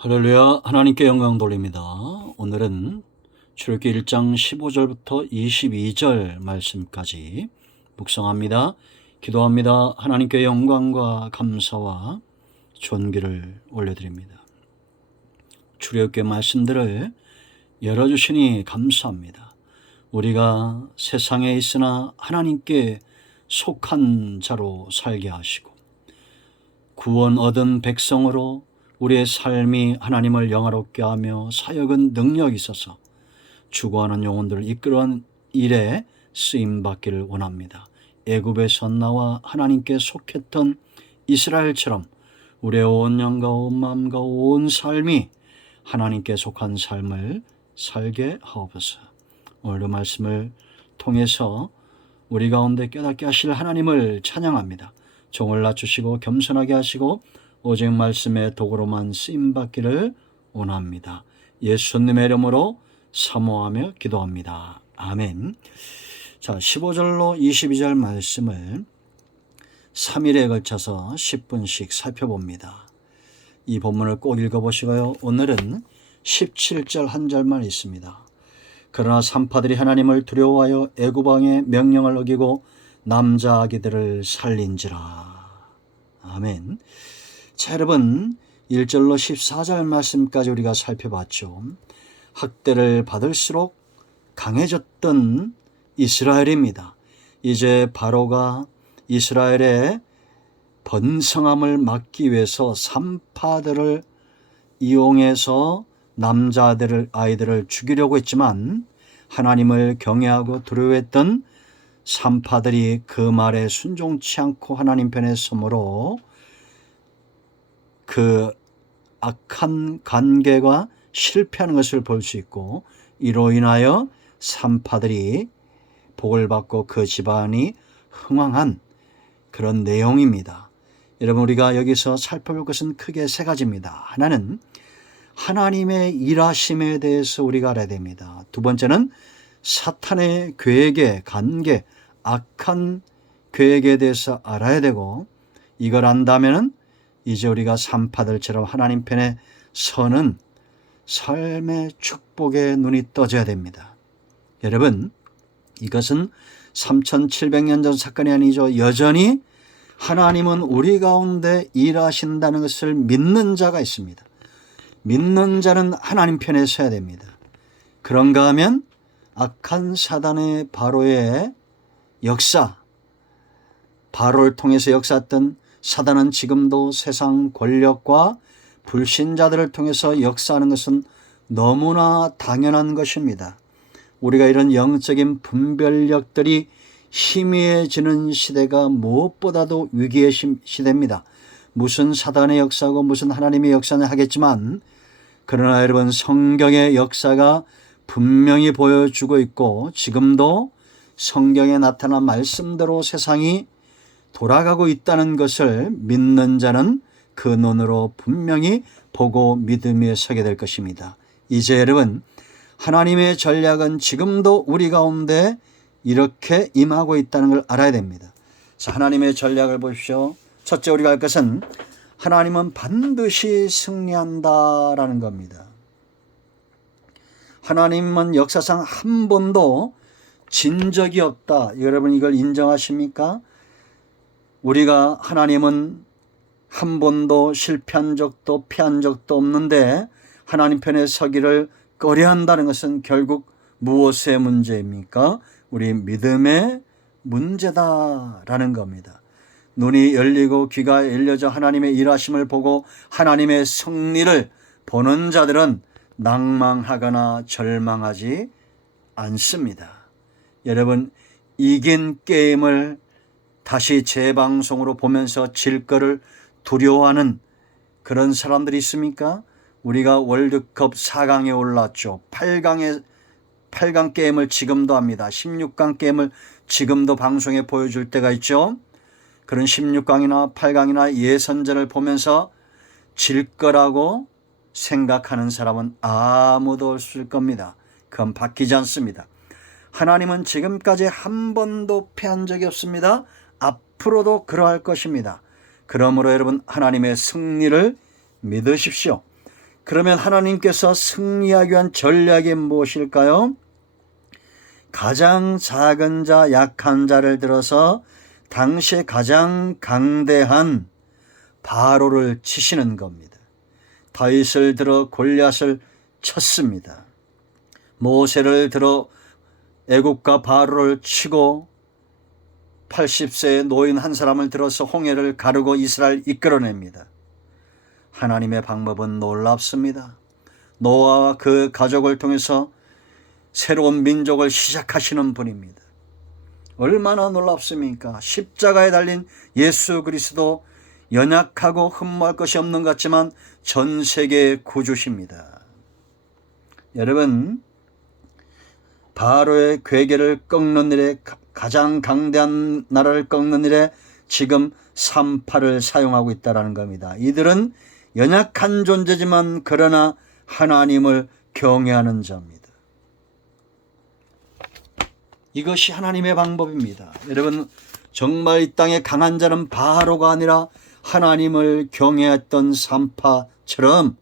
할렐루야. 하나님께 영광 돌립니다. 오늘은 출애굽기 1장 15절부터 22절 말씀까지 묵상합니다. 기도합니다. 하나님께 영광과 감사와 존귀를 올려드립니다. 출애굽기 말씀들을 열어주시니 감사합니다. 우리가 세상에 있으나 하나님께 속한 자로 살게 하시고 구원 얻은 백성으로 우리의 삶이 하나님을 영화롭게 하며 사역은 능력이 있어서 죽어가는 영혼들을 이끌어가는 일에 쓰임받기를 원합니다. 애굽에서 나와 하나님께 속했던 이스라엘처럼 우리의 온 영과 온 마음과 온 삶이 하나님께 속한 삶을 살게 하옵소서. 오늘도 말씀을 통해서 우리 가운데 깨닫게 하실 하나님을 찬양합니다. 종을 낮추시고 겸손하게 하시고 오직 말씀의 도구로만 쓰임받기를 원합니다. 예수님의 이름으로 사모하며 기도합니다. 아멘. 자, 15절로 22절 말씀을 3일에 걸쳐서 10분씩 살펴봅니다. 이 본문을 꼭 읽어보시고요. 오늘은 17절 한 절만 있습니다. 그러나 산파들이 하나님을 두려워하여 애굽 왕의 명령을 어기고 남자 아기들을 살린지라. 아멘. 자, 여러분 1절로 14절 말씀까지 우리가 살펴봤죠. 학대를 받을수록 강해졌던 이스라엘입니다. 이제 바로가 이스라엘의 번성함을 막기 위해서 산파들을 이용해서 아이들을 죽이려고 했지만 하나님을 경외하고 두려워했던 산파들이 그 말에 순종치 않고 하나님 편에 서므로 그 악한 관계가 실패하는 것을 볼 수 있고, 이로 인하여 산파들이 복을 받고 그 집안이 흥왕한 그런 내용입니다. 여러분, 우리가 여기서 살펴볼 것은 크게 세 가지입니다. 하나는 하나님의 일하심에 대해서 우리가 알아야 됩니다. 두 번째는 사탄의 계획에 관계, 악한 계획에 대해서 알아야 되고, 이걸 안다면은 이제 우리가 산파들처럼 하나님 편에 서는 삶의 축복에 눈이 떠져야 됩니다. 여러분, 이것은 3700년 전 사건이 아니죠. 여전히 하나님은 우리 가운데 일하신다는 것을 믿는 자가 있습니다. 믿는 자는 하나님 편에 서야 됩니다. 그런가 하면 악한 사단의 바로의 역사, 바로를 통해서 역사했던 사단은 지금도 세상 권력과 불신자들을 통해서 역사하는 것은 너무나 당연한 것입니다. 우리가 이런 영적인 분별력들이 희미해지는 시대가 무엇보다도 위기의 시대입니다. 무슨 사단의 역사고 무슨 하나님의 역사냐 하겠지만, 그러나 여러분, 성경의 역사가 분명히 보여주고 있고 지금도 성경에 나타난 말씀대로 세상이 돌아가고 있다는 것을 믿는 자는 그 눈으로 분명히 보고 믿음에 서게 될 것입니다. 이제 여러분, 하나님의 전략은 지금도 우리 가운데 이렇게 임하고 있다는 걸 알아야 됩니다. 자, 하나님의 전략을 보십시오. 첫째, 우리가 할 것은 하나님은 반드시 승리한다라는 겁니다. 하나님은 역사상 한 번도 진 적이 없다. 여러분, 이걸 인정하십니까? 우리가 하나님은 한 번도 실패한 적도 패한 적도 없는데 하나님 편에 서기를 꺼려한다는 것은 결국 무엇의 문제입니까? 우리 믿음의 문제다라는 겁니다. 눈이 열리고 귀가 열려져 하나님의 일하심을 보고 하나님의 승리를 보는 자들은 낭망하거나 절망하지 않습니다. 여러분, 이긴 게임을 다시 재방송으로 보면서 질 거를 두려워하는 그런 사람들이 있습니까? 우리가 월드컵 4강에 올랐죠. 8강 게임을 지금도 합니다. 16강 게임을 지금도 방송에 보여줄 때가 있죠. 그런 16강이나 8강이나 예선전을 보면서 질 거라고 생각하는 사람은 아무도 없을 겁니다. 그건 바뀌지 않습니다. 하나님은 지금까지 한 번도 패한 적이 없습니다. 앞으로도 그러할 것입니다. 그러므로 여러분, 하나님의 승리를 믿으십시오. 그러면 하나님께서 승리하기 위한 전략이 무엇일까요? 가장 작은 자, 약한 자를 들어서 당시에 가장 강대한 바로를 치시는 겁니다. 다윗을 들어 골리앗을 쳤습니다. 모세를 들어 애국과 바로를 치고 80세의 노인 한 사람을 들어서 홍해를 가르고 이스라엘 이끌어냅니다. 하나님의 방법은 놀랍습니다. 노아와 그 가족을 통해서 새로운 민족을 시작하시는 분입니다. 얼마나 놀랍습니까? 십자가에 달린 예수 그리스도, 연약하고 흠모할 것이 없는 것 같지만 전 세계의 구주십니다. 여러분, 바로의 괴계를 꺾는 일에, 가장 강대한 나라를 꺾는 일에 지금 산파를 사용하고 있다는 겁니다. 이들은 연약한 존재지만 그러나 하나님을 경외하는 자입니다. 이것이 하나님의 방법입니다. 여러분, 정말 이 땅에 강한 자는 바로가 아니라 하나님을 경외했던 산파처럼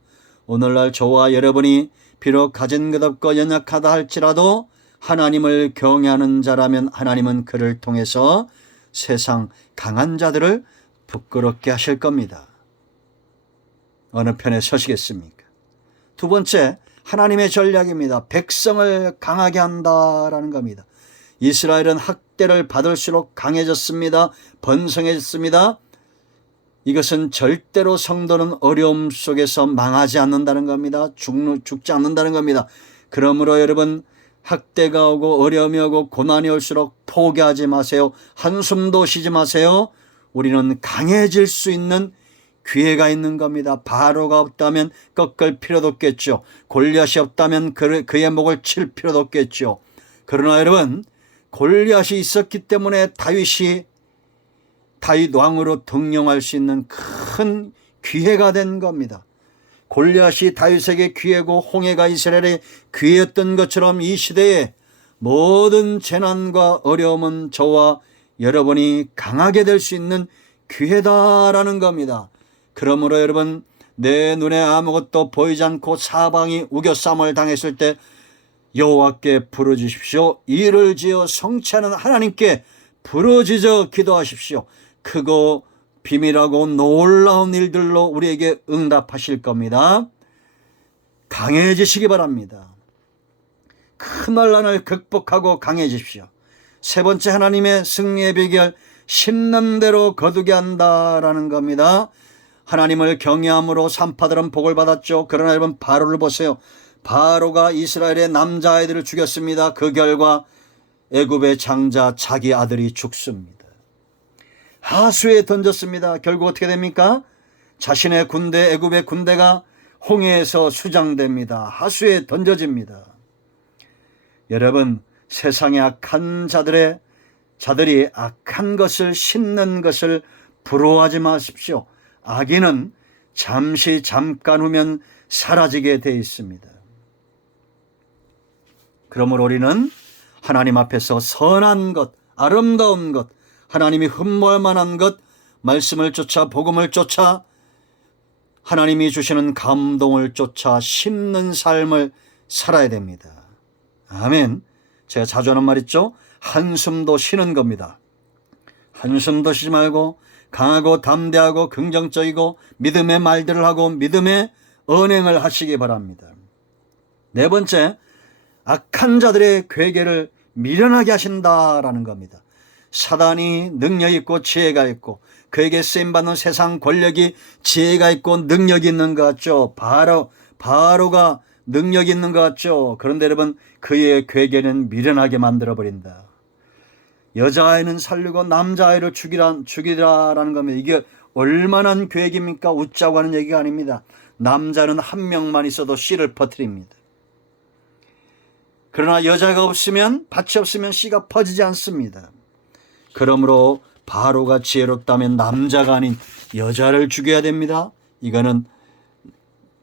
오늘날 저와 여러분이 비록 가진 것 없고 연약하다 할지라도 하나님을 경외하는 자라면 하나님은 그를 통해서 세상 강한 자들을 부끄럽게 하실 겁니다. 어느 편에 서시겠습니까? 두 번째, 하나님의 전략입니다. 백성을 강하게 한다라는 겁니다. 이스라엘은 학대를 받을수록 강해졌습니다. 번성해졌습니다. 이것은 절대로 성도는 어려움 속에서 망하지 않는다는 겁니다. 죽지 않는다는 겁니다. 그러므로 여러분, 학대가 오고 어려움이 오고 고난이 올수록 포기하지 마세요. 한숨도 쉬지 마세요. 우리는 강해질 수 있는 기회가 있는 겁니다. 바로가 없다면 꺾을 필요도 없겠죠. 골리앗이 없다면 그의 목을 칠 필요도 없겠죠. 그러나 여러분, 골리앗이 있었기 때문에 다윗 왕으로 등용할 수 있는 큰 기회가 된 겁니다. 골리앗이 다윗에게 기회고 홍해가 이스라엘의 기회였던 것처럼 이 시대에 모든 재난과 어려움은 저와 여러분이 강하게 될 수 있는 기회다라는 겁니다. 그러므로 여러분, 내 눈에 아무것도 보이지 않고 사방이 우겨쌈을 당했을 때 여호와께 부르짖으십시오. 이를 지어 성취하는 하나님께 부르짖어 기도하십시오. 크고 비밀하고 놀라운 일들로 우리에게 응답하실 겁니다. 강해지시기 바랍니다. 큰 난란을 극복하고 강해지십시오. 세 번째, 하나님의 승리의 비결, 심는 대로 거두게 한다라는 겁니다. 하나님을 경외함으로 산파들은 복을 받았죠. 그러나 여러분, 바로를 보세요. 바로가 이스라엘의 남자아이들을 죽였습니다. 그 결과 애굽의 장자 자기 아들이 죽습니다. 하수에 던졌습니다. 결국 어떻게 됩니까? 자신의 군대, 애굽의 군대가 홍해에서 수장됩니다. 하수에 던져집니다. 여러분, 세상의 악한 자들이 악한 것을 심는 것을 부러워하지 마십시오. 악인은 잠깐 후면 사라지게 되어 있습니다. 그러므로 우리는 하나님 앞에서 선한 것, 아름다운 것, 하나님이 흠모할 만한 것, 말씀을 쫓아 복음을 쫓아 하나님이 주시는 감동을 쫓아 심는 삶을 살아야 됩니다. 아멘. 제가 자주 하는 말 있죠? 한숨도 쉬는 겁니다. 한숨도 쉬지 말고 강하고 담대하고 긍정적이고 믿음의 말들을 하고 믿음의 언행을 하시기 바랍니다. 네 번째, 악한 자들의 괴계를 미련하게 하신다라는 겁니다. 사단이 능력 있고 지혜가 있고 그에게 쓰임받는 세상 권력이 지혜가 있고 능력이 있는 것 같죠. 바로가 능력이 있는 것 같죠. 그런데 여러분, 그의 괴계는 미련하게 만들어버린다. 여자아이는 살리고 남자아이를 죽이라라는 겁니다. 이게 얼마나 괴계입니까? 웃자고 하는 얘기가 아닙니다. 남자는 한 명만 있어도 씨를 퍼뜨립니다. 그러나 여자가 없으면, 밭이 없으면 씨가 퍼지지 않습니다. 그러므로 바로가 지혜롭다면 남자가 아닌 여자를 죽여야 됩니다. 이거는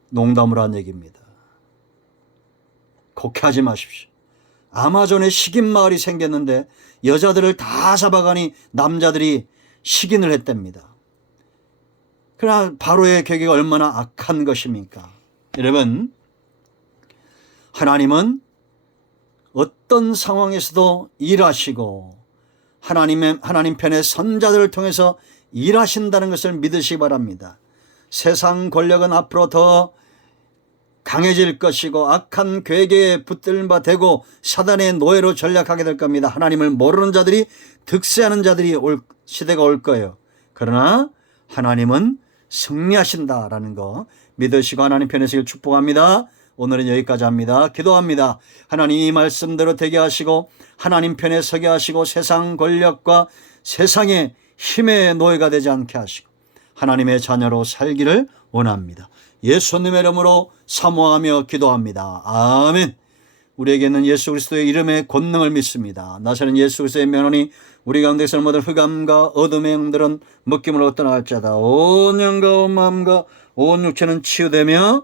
농담으로 한 얘기입니다. 곡해하지 마십시오. 아마존에 식인 마을이 생겼는데 여자들을 다 잡아가니 남자들이 식인을 했답니다. 그러나 바로의 계획이 얼마나 악한 것입니까? 여러분, 하나님은 어떤 상황에서도 일하시고 하나님 편의 선자들을 통해서 일하신다는 것을 믿으시기 바랍니다. 세상 권력은 앞으로 더 강해질 것이고 악한 괴계에 붙들바 되고 사단의 노예로 전락하게 될 겁니다. 하나님을 모르는 자들이 득세하는 자들이 시대가 올 거예요. 그러나 하나님은 승리하신다라는 거 믿으시고 하나님 편에 서길 축복합니다. 오늘은 여기까지 합니다. 기도합니다. 하나님 이 말씀대로 되게 하시고 하나님 편에 서게 하시고 세상 권력과 세상의 힘의 노예가 되지 않게 하시고 하나님의 자녀로 살기를 원합니다. 예수님의 이름으로 사모하며 기도합니다. 아멘. 우리에게는 예수 그리스도의 이름의 권능을 믿습니다. 나사렛 예수 그리스도의 면허니 우리 가운데서는 모든 흑암과 어둠의 영들은 묶임을 떠나갈지어다. 온 영과 온 마음과 온 육체는 치유되며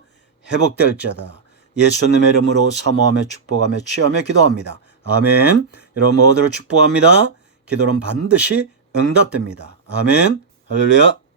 회복될 자다. 예수님의 이름으로 사모하며 축복하며 취하며 기도합니다. 아멘. 여러분 모두를 축복합니다. 기도는 반드시 응답됩니다. 아멘. 할렐루야.